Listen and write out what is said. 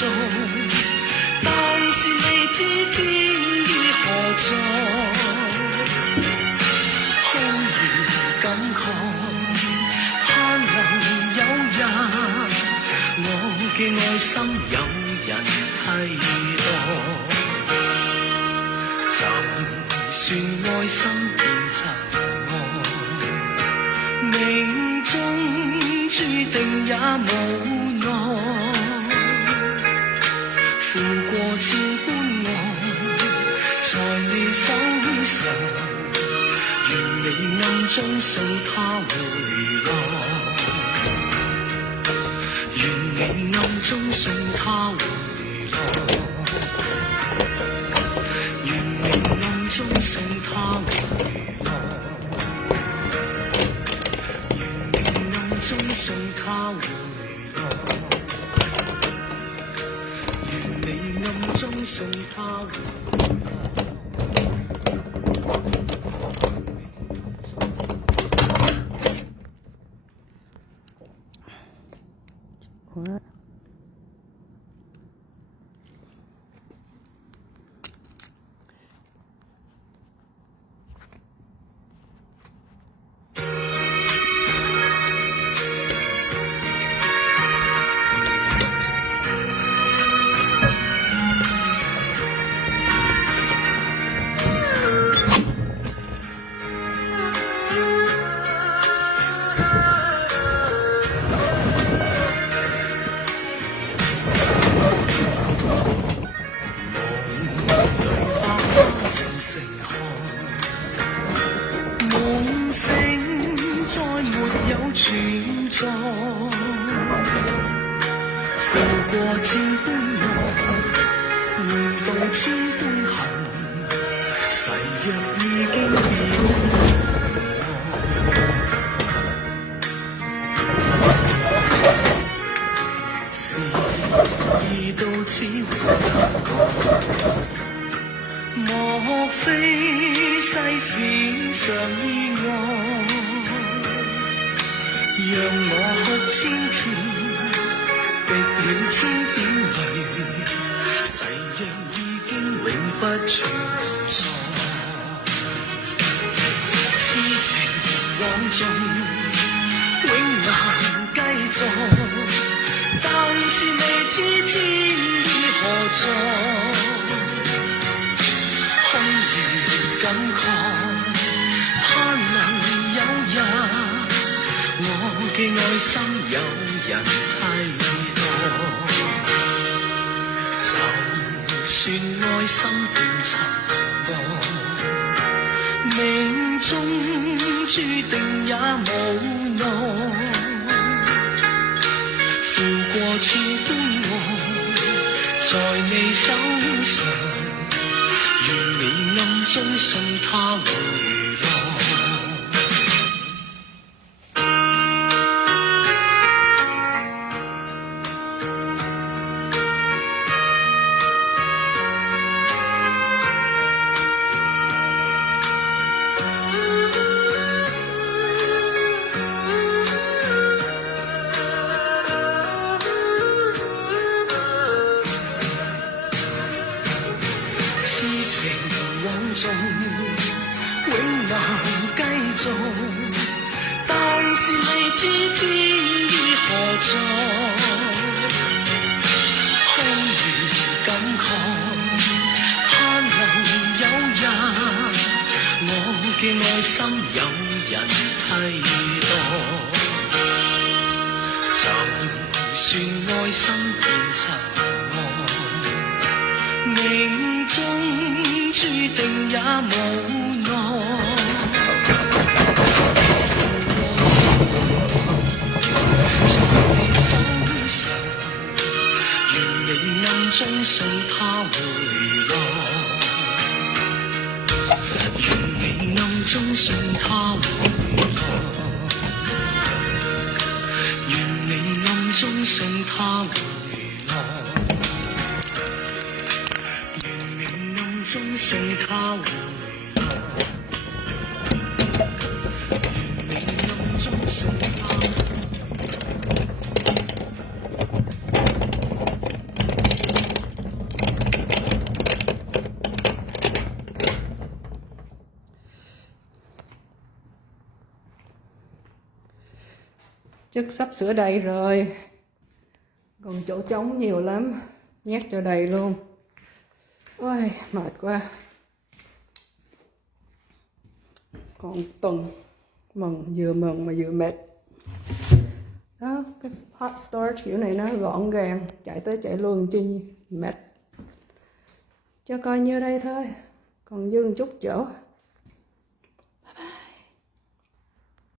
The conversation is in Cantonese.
做，但是未知天意何在。空餘感慨，盼能有日，我嘅愛心有人替代。就算愛心變塵埃，命中注定也無奈。負過千般愛，在你手上，願你暗中送他回來，願你暗中送他回來，願你暗中送他回來，願你暗中送他回來，願你暗中送他回來。What?夢醒再沒有存在，負過千般愛，換到千般恨，誓約已經變事已到此莫非世事常意外，讓我哭千遍，滴了千點淚，誓約已經永不存在。痴情往盡，永難繼續，但是未知天意何在。空餘感慨，盼能有日，我嘅愛心有人替代。就算愛心變塵埃，命中注定也無奈。負過千般愛，在你手上，願你暗中送他回來。痴情往盡，永難繼續，但是未知天意何在。空餘感慨，盼能有日，我嘅愛心有人替代。就算愛心變塵埃，命中注定也無奈。在你手上，願你暗中送他回來，願你暗中送他回來，願你暗中送他回來。中送他回來，願你暗中送他回來。Chất sắp sửa đầy rồi. Còn chỗ trống nhiều lắm. Nhét cho đầy luôn. Ôi, mệt quá. Còn tuần mừng mà vừa mệt. Đó, cái hot storage kiểu này nó gọn gàng, chạy tới chạy luôn chi mệt. Cho coi như đây thôi, còn dư một chút chỗ.